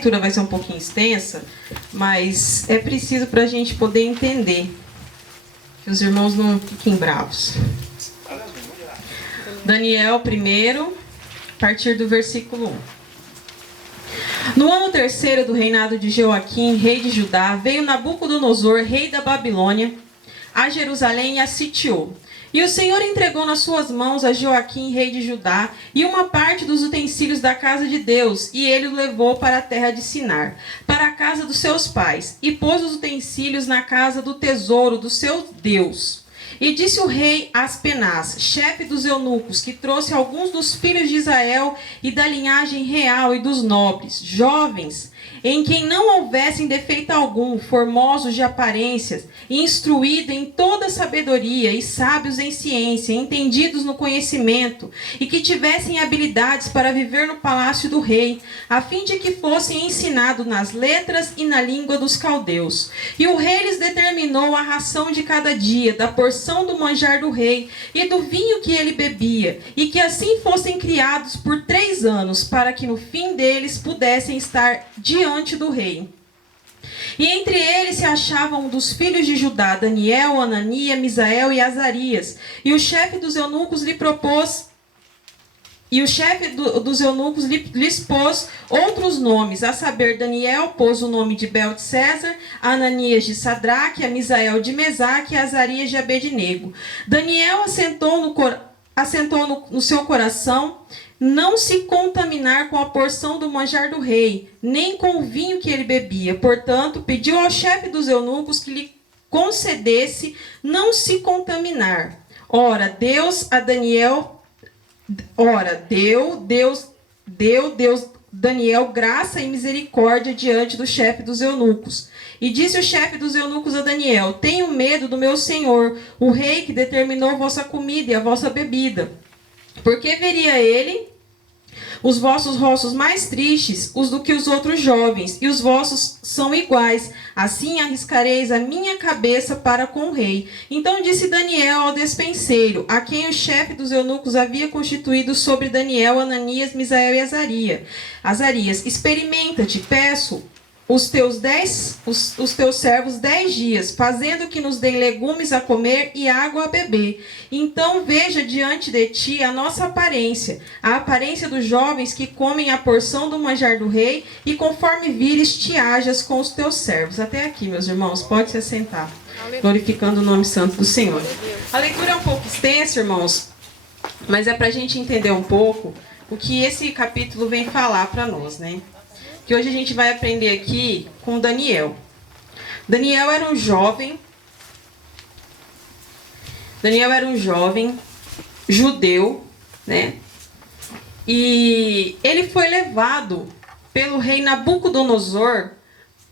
A leitura vai ser um pouquinho extensa, mas é preciso para a gente poder entender, que os irmãos não fiquem bravos. Daniel 1, a partir do versículo 1. No ano 3º do reinado de Joaquim, rei de Judá, veio Nabucodonosor, rei da Babilônia, a Jerusalém e a sitiou. E o Senhor entregou nas suas mãos a Joaquim, rei de Judá, e uma parte dos utensílios da casa de Deus, e ele o levou para a terra de Sinar, para a casa dos seus pais, e pôs os utensílios na casa do tesouro do seu Deus. E disse o rei Aspenaz, chefe dos eunucos, que trouxe alguns dos filhos de Israel e da linhagem real e dos nobres, jovens, em quem não houvesse defeito algum, formosos de aparências, instruídos em toda sabedoria e sábios em ciência, entendidos no conhecimento, e que tivessem habilidades para viver no palácio do rei, a fim de que fossem ensinados nas letras e na língua dos caldeus. E o rei lhes determinou a ração de cada dia, da porção do manjar do rei e do vinho que ele bebia, e que assim fossem criados por 3 anos, para que no fim deles pudessem estar diante do rei. E entre eles se achavam dos filhos de Judá, Daniel, Anania, Misael e Azarias. E o chefe dos eunucos lhe propôs, lhes pôs outros nomes, a saber, Daniel pôs o nome de Beltesazar, Ananias de Sadraque, a Misael de Mesaque e Azarias de Abednego. Daniel assentou no seu coração não se contaminar com a porção do manjar do rei, nem com o vinho que ele bebia. Portanto, pediu ao chefe dos eunucos que lhe concedesse não se contaminar. Ora, Deus deu Daniel graça e misericórdia diante do chefe dos eunucos. E disse o chefe dos eunucos a Daniel: tenho medo do meu senhor, o rei que determinou vossa comida e a vossa bebida. Porque veria ele os vossos rostos mais tristes, os do que os outros jovens, e os vossos são iguais. Assim arriscareis a minha cabeça para com o rei. Então disse Daniel ao despenseiro, a quem o chefe dos eunucos havia constituído sobre Daniel, Ananias, Misael e Azarias: experimenta-te, peço, os teus servos 10 dias, fazendo que nos deem legumes a comer e água a beber. Então veja diante de ti a nossa aparência, a aparência dos jovens que comem a porção do manjar do rei, e conforme vires, te hajas com os teus servos. Até aqui, meus irmãos, pode se assentar, glorificando o nome santo do Senhor. A leitura é um pouco extensa, irmãos, mas é para a gente entender um pouco o que esse capítulo vem falar para nós, né? Que hoje a gente vai aprender aqui com Daniel. Daniel era um jovem judeu, né? E ele foi levado pelo rei Nabucodonosor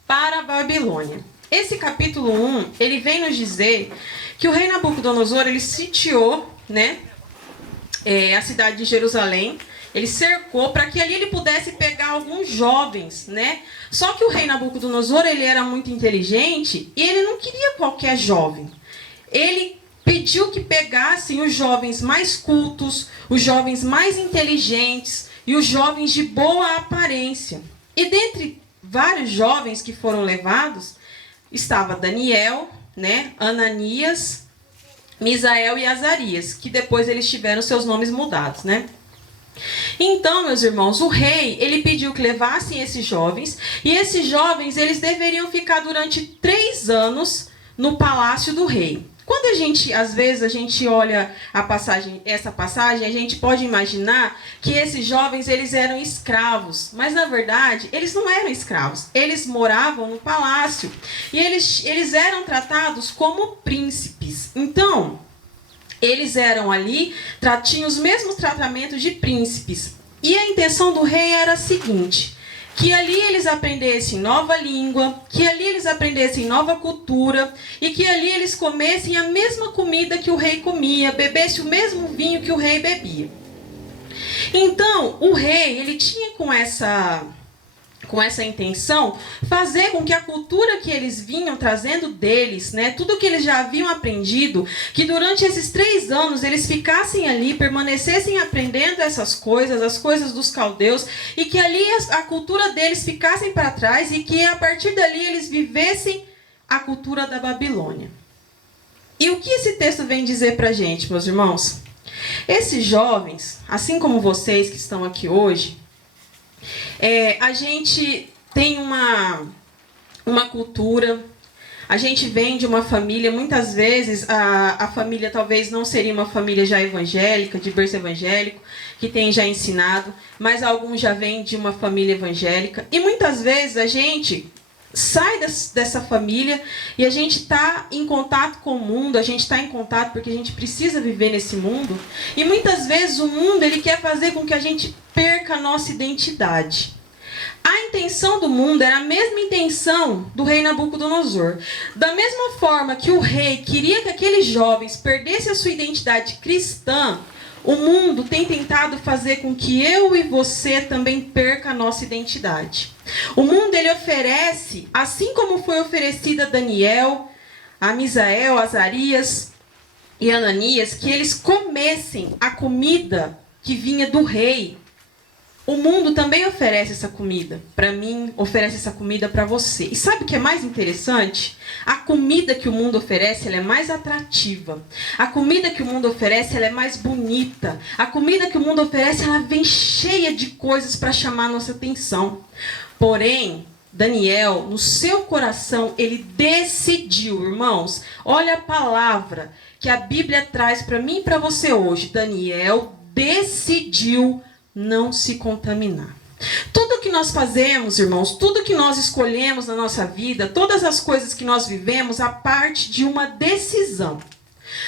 para a Babilônia. Esse capítulo 1, ele vem nos dizer que o rei Nabucodonosor, ele sitiou, né, a cidade de Jerusalém. Ele cercou para que ali ele pudesse pegar alguns jovens, né? Só que o rei Nabucodonosor, ele era muito inteligente e ele não queria qualquer jovem. Ele pediu que pegassem os jovens mais cultos, os jovens mais inteligentes e os jovens de boa aparência. E dentre vários jovens que foram levados, estava Daniel, né? Ananias, Misael e Azarias, que depois eles tiveram seus nomes mudados, né? Então, meus irmãos, o rei, ele pediu que levassem esses jovens, e esses jovens, eles deveriam ficar durante 3 anos no palácio do rei. Quando às vezes a gente olha essa passagem, a gente pode imaginar que esses jovens, eles eram escravos, mas na verdade, eles não eram escravos, eles moravam no palácio, e eles eram tratados como príncipes. Então, eles eram ali, tinham os mesmos tratamentos de príncipes. E a intenção do rei era a seguinte: que ali eles aprendessem nova língua, que ali eles aprendessem nova cultura, e que ali eles comessem a mesma comida que o rei comia, bebessem o mesmo vinho que o rei bebia. Então, o rei, ele tinha com com essa intenção, fazer com que a cultura que eles vinham trazendo deles, né, tudo que eles já haviam aprendido, que durante esses 3 anos eles ficassem ali, permanecessem aprendendo essas coisas, as coisas dos caldeus, e que ali a cultura deles ficassem para trás e que a partir dali eles vivessem a cultura da Babilônia. E o que esse texto vem dizer para a gente, meus irmãos? Esses jovens, assim como vocês que estão aqui hoje, a gente tem uma cultura, a gente vem de uma família, muitas vezes a família talvez não seria uma família já evangélica, de berço evangélico, que tem já ensinado, mas alguns já vêm de uma família evangélica. E muitas vezes a gente sai dessa família e a gente está em contato com o mundo, a gente está em contato porque a gente precisa viver nesse mundo. E muitas vezes o mundo ele quer fazer com que a gente perca a nossa identidade. A intenção do mundo era a mesma intenção do rei Nabucodonosor. Da mesma forma que o rei queria que aqueles jovens perdessem a sua identidade cristã, o mundo tem tentado fazer com que eu e você também perca a nossa identidade. O mundo ele oferece, assim como foi oferecida a Daniel, a Misael, a Azarias e Ananias, que eles comessem a comida que vinha do rei. O mundo também oferece essa comida para mim, oferece essa comida para você. E sabe o que é mais interessante? A comida que o mundo oferece, ela é mais atrativa. A comida que o mundo oferece, ela é mais bonita. A comida que o mundo oferece, ela vem cheia de coisas para chamar a nossa atenção. Porém, Daniel, no seu coração, ele decidiu, irmãos, olha a palavra que a Bíblia traz para mim e para você hoje. Daniel decidiu não se contaminar. Tudo que nós fazemos, irmãos, tudo que nós escolhemos na nossa vida, todas as coisas que nós vivemos, a parte de uma decisão.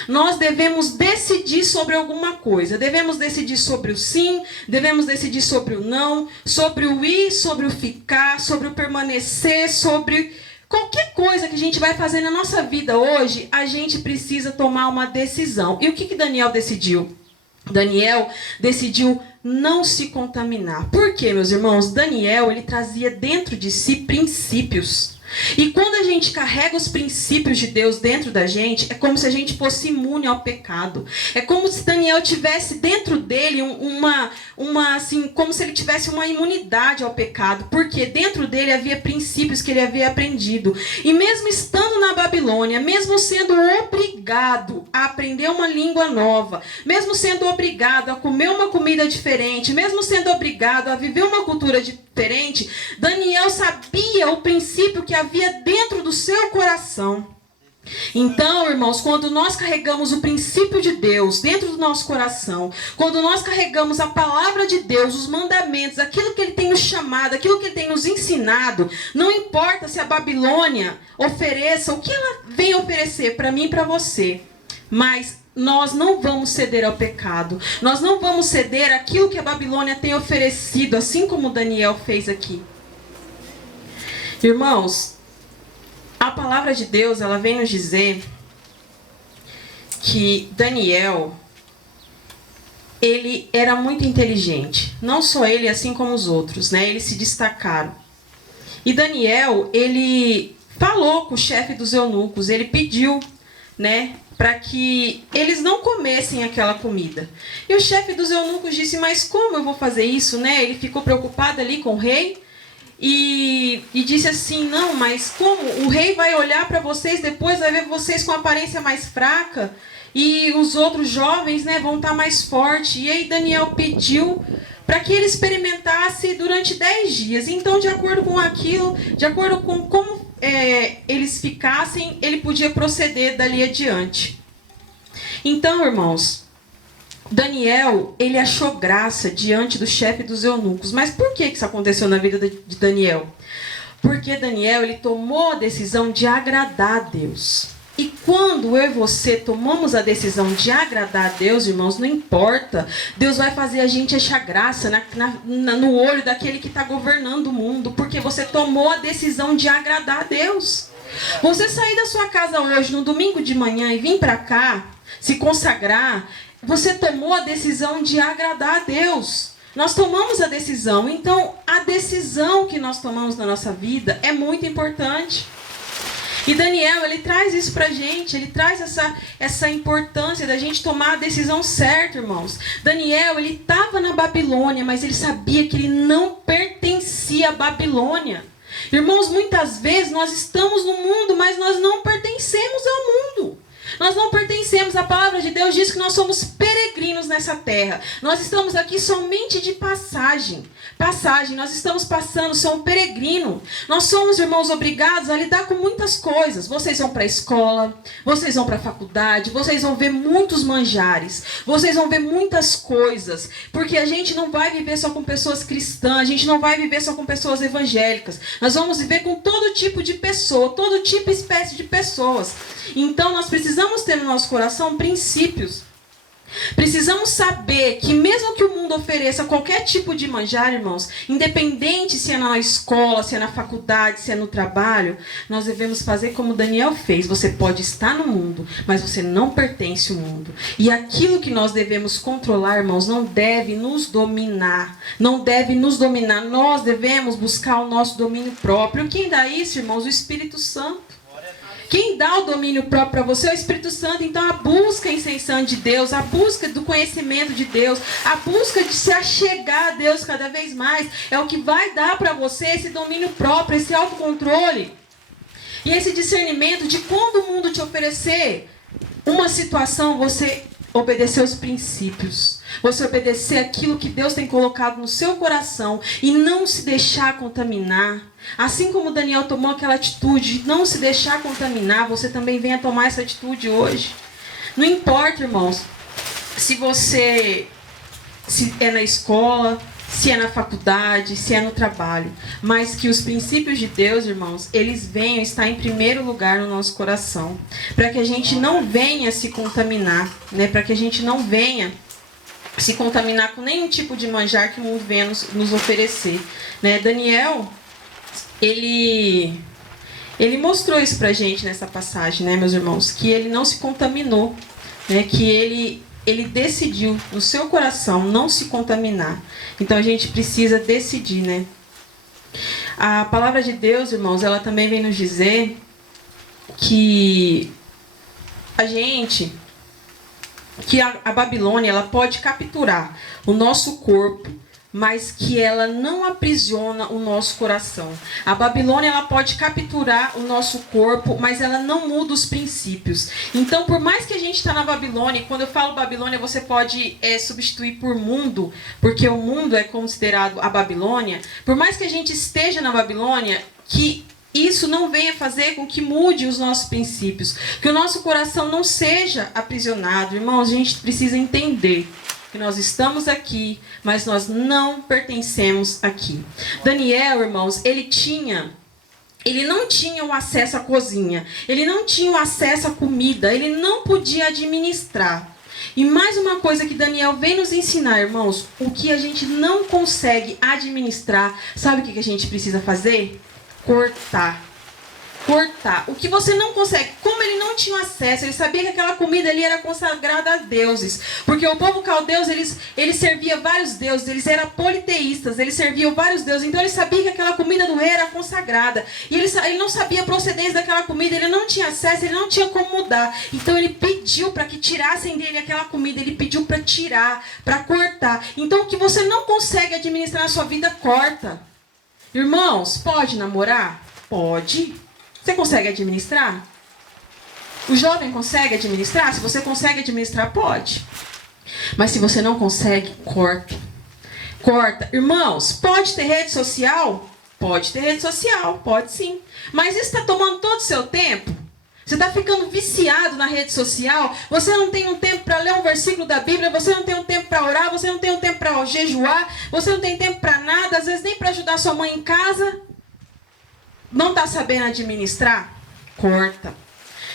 Nós devemos decidir sobre alguma coisa. Devemos decidir sobre o sim, devemos decidir sobre o não, sobre o ir, sobre o ficar, sobre o permanecer, sobre qualquer coisa que a gente vai fazer na nossa vida hoje, a gente precisa tomar uma decisão. E o que Daniel decidiu? Daniel decidiu não se contaminar. Por quê, meus irmãos? Daniel, ele trazia dentro de si princípios. E quando a gente carrega os princípios de Deus dentro da gente, é como se a gente fosse imune ao pecado. É como se Daniel tivesse dentro dele assim, como se ele tivesse uma imunidade ao pecado, porque dentro dele havia princípios que ele havia aprendido. E mesmo estando na Babilônia, mesmo sendo obrigado a aprender uma língua nova, mesmo sendo obrigado a comer uma comida diferente, mesmo sendo obrigado a viver uma cultura diferente, Daniel sabia o princípio que havia dentro do seu coração. Então, irmãos, quando nós carregamos o princípio de Deus dentro do nosso coração, quando nós carregamos a palavra de Deus, os mandamentos, aquilo que Ele tem nos chamado, aquilo que Ele tem nos ensinado, não importa se a Babilônia ofereça, o que ela vem oferecer para mim e para você, mas nós não vamos ceder ao pecado, nós não vamos ceder àquilo que a Babilônia tem oferecido, assim como Daniel fez aqui. Irmãos, a palavra de Deus, ela vem nos dizer que Daniel, ele era muito inteligente. Não só ele, assim como os outros, né? Eles se destacaram. E Daniel, ele falou com o chefe dos eunucos, ele pediu, né, para que eles não comessem aquela comida. E o chefe dos eunucos disse, mas como eu vou fazer isso, né? Ele ficou preocupado ali com o rei. E disse assim, não, mas como? O rei vai olhar para vocês depois, vai ver vocês com aparência mais fraca, e os outros jovens, né, vão estar mais fortes. E aí Daniel pediu para que ele experimentasse durante 10 dias. Então, de acordo com aquilo, de acordo com como eles ficassem, ele podia proceder dali adiante. Então, irmãos, Daniel, ele achou graça diante do chefe dos eunucos. Mas por que isso aconteceu na vida de Daniel? Porque Daniel, ele tomou a decisão de agradar a Deus. E quando eu e você tomamos a decisão de agradar a Deus, irmãos, não importa. Deus vai fazer a gente achar graça no olho daquele que está governando o mundo. Porque você tomou a decisão de agradar a Deus. Você sair da sua casa hoje, no domingo de manhã, e vir para cá, se consagrar, você tomou a decisão de agradar a Deus. Nós tomamos a decisão. Então, a decisão que nós tomamos na nossa vida é muito importante. E Daniel, ele traz isso pra gente, ele traz essa importância da gente tomar a decisão certa, irmãos. Daniel, ele estava na Babilônia, mas ele sabia que ele não pertencia à Babilônia. Irmãos, muitas vezes nós estamos no mundo, mas nós não pertencemos ao mundo. Nós não pertencemos, a palavra de Deus diz que nós somos peregrinos nessa terra. Nós estamos aqui somente de passagem. Nós estamos passando, somos peregrinos. Nós somos, irmãos, obrigados a lidar com muitas coisas. Vocês vão para a escola, vocês vão para a faculdade, vocês vão ver muitos manjares, vocês vão ver muitas coisas. Porque a gente não vai viver só com pessoas cristãs, a gente não vai viver só com pessoas evangélicas. Nós vamos viver com todo tipo de pessoa, todo tipo e espécie de pessoas. Então nós precisamos ter no nosso coração princípios. Precisamos saber que mesmo que o mundo ofereça qualquer tipo de manjar, irmãos, independente se é na escola, se é na faculdade, se é no trabalho, nós devemos fazer como Daniel fez. Você pode estar no mundo, mas você não pertence ao mundo. E aquilo que nós devemos controlar, irmãos, não deve nos dominar. Não deve nos dominar. Nós devemos buscar o nosso domínio próprio. Quem dá isso, irmãos? O Espírito Santo. Quem dá o domínio próprio para você é o Espírito Santo. Então a busca incessante de Deus, a busca do conhecimento de Deus, a busca de se achegar a Deus cada vez mais, é o que vai dar para você esse domínio próprio, esse autocontrole. E esse discernimento de quando o mundo te oferecer uma situação, você obedecer os princípios. Você obedecer aquilo que Deus tem colocado no seu coração e não se deixar contaminar. Assim como Daniel tomou aquela atitude de não se deixar contaminar, você também venha tomar essa atitude hoje. Não importa, irmãos, se é na escola, se é na faculdade, se é no trabalho, mas que os princípios de Deus, irmãos, eles venham estar em primeiro lugar no nosso coração, para que a gente não venha se contaminar, né? Para que a gente não venha se contaminar com nenhum tipo de manjar que o mundo venha nos oferecer, né? Daniel, ele mostrou isso pra gente nessa passagem, né, meus irmãos, que ele não se contaminou, né? Que ele decidiu no seu coração não se contaminar. Então a gente precisa decidir, né? A palavra de Deus, irmãos, ela também vem nos dizer que a Babilônia, ela pode capturar o nosso corpo, mas que ela não aprisiona o nosso coração. A Babilônia, ela pode capturar o nosso corpo, mas ela não muda os princípios. Então, por mais que a gente está na Babilônia, quando eu falo Babilônia, você pode substituir por mundo, porque o mundo é considerado a Babilônia. Por mais que a gente esteja na Babilônia, que isso não venha fazer com que mude os nossos princípios, que o nosso coração não seja aprisionado. Irmãos, a gente precisa entender que nós estamos aqui, mas nós não pertencemos aqui. Daniel, irmãos, ele não tinha o acesso à cozinha, ele não tinha o acesso à comida, ele não podia administrar. E mais uma coisa que Daniel vem nos ensinar, irmãos, o que a gente não consegue administrar, sabe o que a gente precisa fazer? Cortar. O que você não consegue, como ele não tinha acesso, ele sabia que aquela comida ali era consagrada a deuses, porque o povo caldeus, eles servia vários deuses, eles eram politeístas, eles serviam vários deuses, então ele sabia que aquela comida do rei era consagrada, e ele não sabia a procedência daquela comida, ele não tinha acesso, ele não tinha como mudar, então ele pediu para que tirassem dele aquela comida, ele pediu para tirar, para cortar. Então o que você não consegue administrar na sua vida, corta. Irmãos, pode namorar? Pode. Você consegue administrar? O jovem consegue administrar? Se você consegue administrar, pode. Mas se você não consegue, corta. Corta. Irmãos, pode ter rede social? Pode ter rede social, pode sim. Mas isso está tomando todo o seu tempo? Você está ficando viciado na rede social? Você não tem um tempo para ler um versículo da Bíblia? Você não tem um tempo para orar? Você não tem um tempo para jejuar? Você não tem tempo para nada? Às vezes nem para ajudar sua mãe em casa? Não está sabendo administrar? Corta.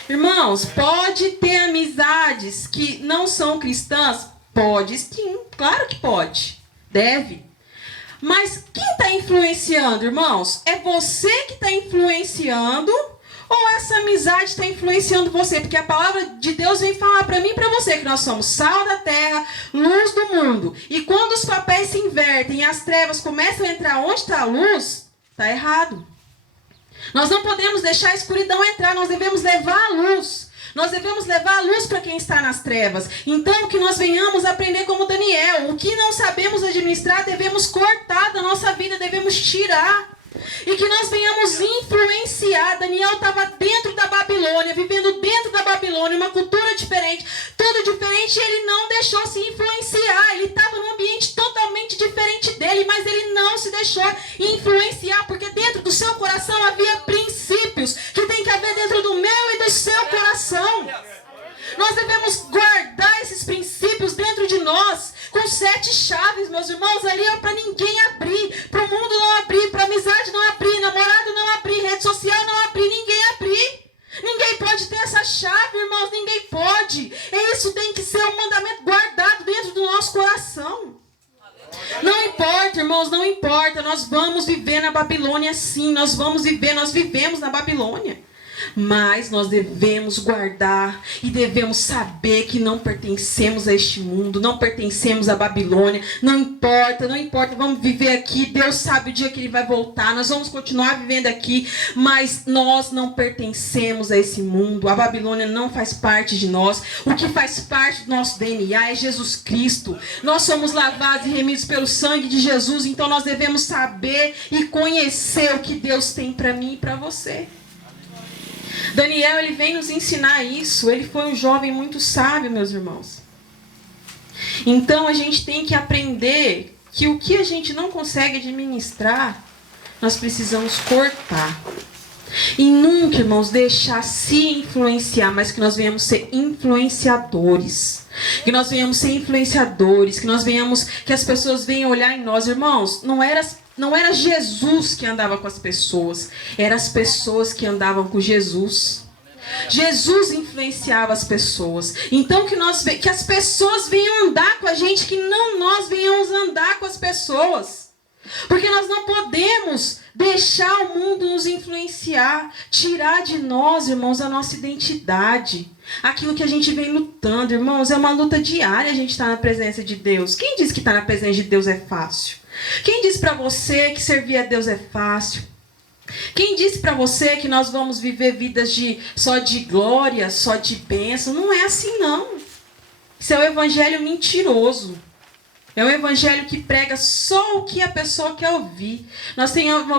Irmãos, pode ter amizades que não são cristãs? Pode sim, claro que pode. Deve. Mas quem está influenciando, irmãos? É você que está influenciando Ou essa amizade está influenciando você? Porque a palavra de Deus vem falar para mim e para você que nós somos sal da terra, luz do mundo. E quando os papéis se invertem e as trevas começam a entrar onde está a luz, está errado. Nós não podemos deixar a escuridão entrar, nós devemos levar a luz. Nós devemos levar a luz para quem está nas trevas. Então, que nós venhamos aprender como Daniel. O que não sabemos administrar, devemos cortar da nossa vida, devemos tirar. E que nós venhamos influenciar. Daniel estava dentro da Babilônia, vivendo dentro da Babilônia, uma cultura diferente, tudo diferente, e ele não deixou se influenciar. Ele estava num ambiente totalmente diferente dele, mas ele não se deixou influenciar, porque dentro do seu coração havia princípios que tem que haver dentro do meu e do seu coração. Nós devemos guardar esses princípios dentro de nós, com 7 chaves, meus irmãos, ali é para ninguém abrir, para o mundo não abrir, para a amizade não abrir, namorado não abrir, rede social não abrir, ninguém abrir. Ninguém pode ter essa chave, irmãos, ninguém pode. E isso tem que ser um mandamento guardado dentro do nosso coração. Não importa, irmãos, não importa, nós vamos viver na Babilônia sim, nós vivemos na Babilônia. Mas nós devemos guardar e devemos saber que não pertencemos a este mundo, não pertencemos à Babilônia. Não importa, vamos viver aqui. Deus sabe o dia que Ele vai voltar, nós vamos continuar vivendo aqui, mas nós não pertencemos a esse mundo. A Babilônia não faz parte de nós. O que faz parte do nosso DNA é Jesus Cristo. Nós somos lavados e remidos pelo sangue de Jesus, então nós devemos saber e conhecer o que Deus tem para mim e para você. Daniel, ele vem nos ensinar isso. Ele foi um jovem muito sábio, meus irmãos. Então, a gente tem que aprender que o que a gente não consegue administrar, nós precisamos cortar. E nunca, irmãos, deixar se influenciar, mas que nós venhamos ser influenciadores. Que nós venhamos ser influenciadores, que as pessoas venham olhar em nós. Irmãos, não era Jesus que andava com as pessoas, eram as pessoas que andavam com Jesus. Jesus influenciava as pessoas. Então que as pessoas venham andar com a gente, que não nós venhamos andar com as pessoas. Porque nós não podemos deixar o mundo nos influenciar, tirar de nós, irmãos, a nossa identidade. Aquilo que a gente vem lutando, irmãos, é uma luta diária a gente estar na presença de Deus. Quem diz que estar na presença de Deus é fácil? Quem disse para você que servir a Deus é fácil? Quem disse para você que nós vamos viver vidas só de glória, só de bênção? Não é assim, não. Isso é um evangelho mentiroso. É um evangelho que prega só o que a pessoa quer ouvir.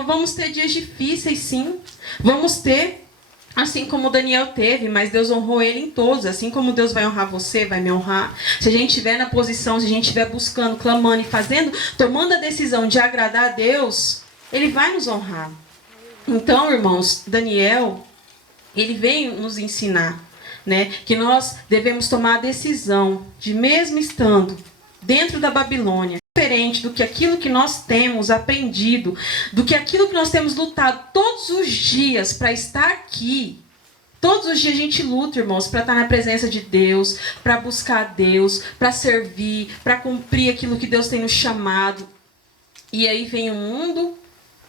Vamos ter dias difíceis, sim. Vamos ter, assim como Daniel teve, mas Deus honrou ele em todos. Assim como Deus vai honrar você, vai me honrar. Se a gente estiver na posição, se a gente estiver buscando, clamando e tomando a decisão de agradar a Deus, Ele vai nos honrar. Então, irmãos, Daniel, ele vem nos ensinar, né, que nós devemos tomar a decisão de, mesmo estando dentro da Babilônia, diferente do que aquilo que nós temos aprendido, do que aquilo que nós temos lutado todos os dias para estar aqui. Todos os dias a gente luta, irmãos, para estar na presença de Deus, para buscar a Deus, para servir, para cumprir aquilo que Deus tem nos chamado. E aí vem o mundo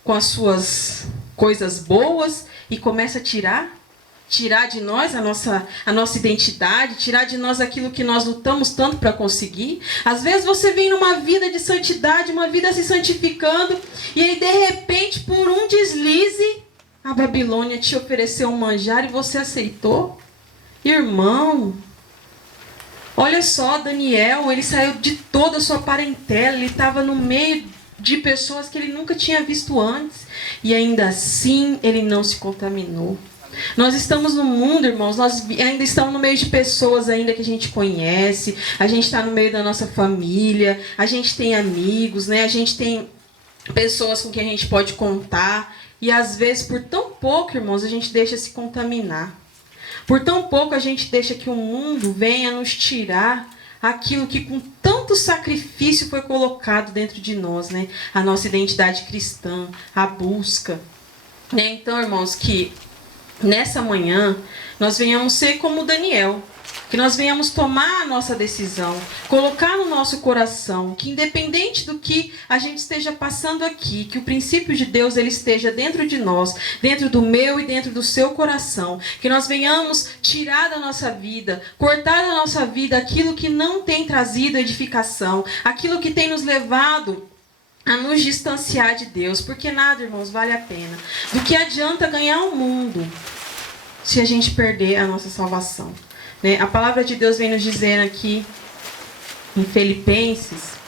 com as suas coisas boas e começa a tirar de nós a nossa identidade, tirar de nós aquilo que nós lutamos tanto para conseguir. Às vezes você vem numa vida de santidade, uma vida se santificando, e aí de repente, por um deslize, a Babilônia te ofereceu um manjar e você aceitou. Irmão, olha só, Daniel, ele saiu de toda a sua parentela, ele estava no meio de pessoas que ele nunca tinha visto antes, e ainda assim ele não se contaminou. Nós estamos no mundo, irmãos, nós ainda estamos no meio de pessoas ainda que a gente conhece, a gente está no meio da nossa família, a gente tem amigos, né? A gente tem pessoas com quem a gente pode contar, e às vezes por tão pouco, irmãos, a gente deixa se contaminar. Por tão pouco a gente deixa que o mundo venha nos tirar aquilo que com tanto sacrifício foi colocado dentro de nós, né? A nossa identidade cristã, a busca. Né? Então, irmãos, que nessa manhã nós venhamos ser como Daniel. Que nós venhamos tomar a nossa decisão, colocar no nosso coração, que independente do que a gente esteja passando aqui, que o princípio de Deus ele esteja dentro de nós, dentro do meu e dentro do seu coração. Que nós venhamos tirar da nossa vida, cortar da nossa vida aquilo que não tem trazido edificação, aquilo que tem nos levado a nos distanciar de Deus. Porque nada, irmãos, vale a pena. Do que adianta ganhar o mundo se a gente perder a nossa salvação? A palavra de Deus vem nos dizer aqui em Filipenses,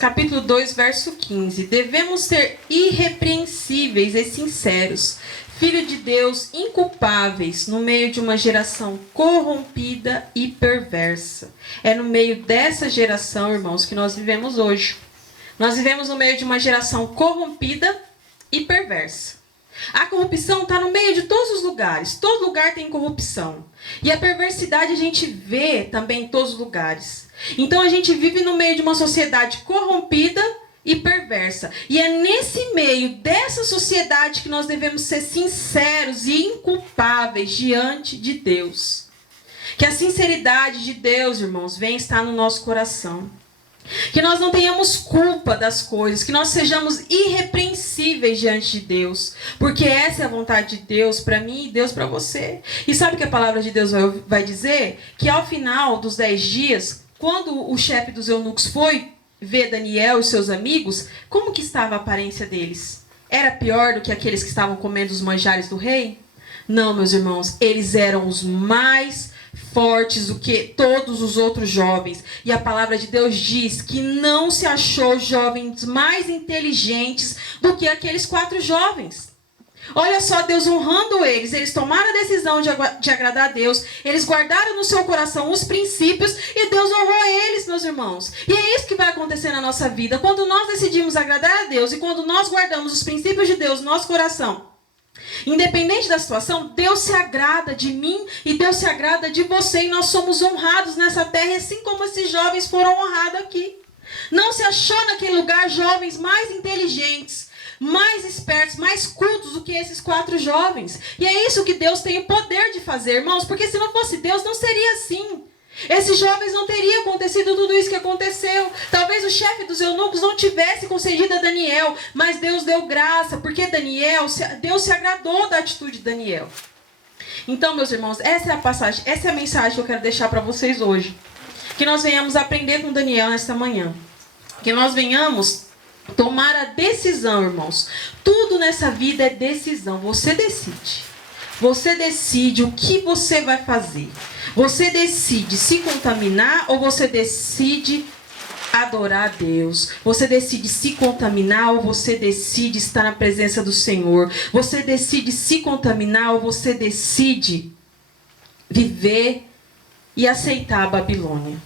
capítulo 2, verso 15. Devemos ser irrepreensíveis e sinceros, filho de Deus, inculpáveis, no meio de uma geração corrompida e perversa. É no meio dessa geração, irmãos, que nós vivemos hoje. Nós vivemos no meio de uma geração corrompida e perversa. A corrupção está no meio de todos os lugares. Todo lugar tem corrupção. E a perversidade a gente vê também em todos os lugares. Então a gente vive no meio de uma sociedade corrompida e perversa. E é nesse meio dessa sociedade que nós devemos ser sinceros e inculpáveis diante de Deus. Que a sinceridade de Deus, irmãos, venha estar no nosso coração. Que nós não tenhamos culpa das coisas, que nós sejamos irrepreensíveis diante de Deus. Porque essa é a vontade de Deus para mim e Deus para você. E sabe o que a palavra de Deus vai dizer? Que ao final dos 10 dias, quando o chefe dos eunucos foi ver Daniel e seus amigos, como que estava a aparência deles? Era pior do que aqueles que estavam comendo os manjares do rei? Não, meus irmãos, eles eram os mais fortes do que todos os outros jovens. E a palavra de Deus diz que não se achou jovens mais inteligentes do que aqueles 4 jovens. Olha só, Deus honrando eles. Eles tomaram a decisão de agradar a Deus. Eles guardaram no seu coração os princípios e Deus honrou eles, meus irmãos. E é isso que vai acontecer na nossa vida. Quando nós decidimos agradar a Deus e quando nós guardamos os princípios de Deus no nosso coração, independente da situação, Deus se agrada de mim e Deus se agrada de você. E nós somos honrados nessa terra, assim como esses jovens foram honrados aqui. Não se achou naquele lugar jovens mais inteligentes, mais espertos, mais cultos do que esses 4 jovens. E é isso que Deus tem o poder de fazer, irmãos. Porque se não fosse Deus, não seria assim. Esses jovens não teriam acontecido tudo isso que aconteceu. Talvez o chefe dos eunucos não tivesse concedido a Daniel, mas Deus deu graça, porque Deus se agradou da atitude de Daniel. Então, meus irmãos, essa é a passagem, essa é a mensagem que eu quero deixar para vocês hoje. Que nós venhamos aprender com Daniel nesta manhã. Que nós venhamos tomar a decisão, irmãos. Tudo nessa vida é decisão. Você decide. Você decide o que você vai fazer. Você decide se contaminar ou você decide adorar a Deus. Você decide se contaminar ou você decide estar na presença do Senhor. Você decide se contaminar ou você decide viver e aceitar a Babilônia.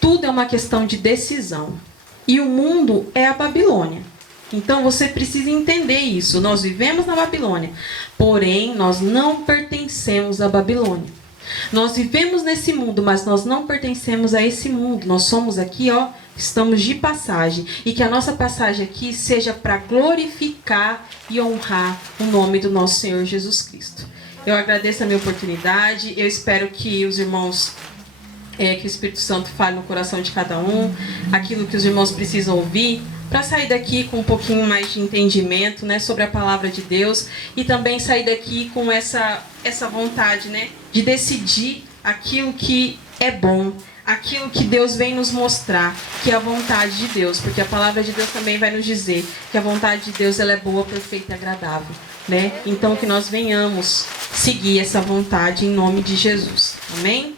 Tudo é uma questão de decisão. E o mundo é a Babilônia. Então você precisa entender isso. Nós vivemos na Babilônia, porém nós não pertencemos à Babilônia. Nós vivemos nesse mundo, mas nós não pertencemos a esse mundo. Nós somos aqui, estamos de passagem. E que a nossa passagem aqui seja para glorificar e honrar o nome do nosso Senhor Jesus Cristo. Eu agradeço a minha oportunidade. Eu espero que os irmãos... que o Espírito Santo fale no coração de cada um, aquilo que os irmãos precisam ouvir, para sair daqui com um pouquinho mais de entendimento, sobre a palavra de Deus, e também sair daqui com essa vontade, de decidir aquilo que é bom, aquilo que Deus vem nos mostrar, que é a vontade de Deus, porque a palavra de Deus também vai nos dizer que a vontade de Deus ela é boa, perfeita e agradável, Então que nós venhamos seguir essa vontade em nome de Jesus. Amém?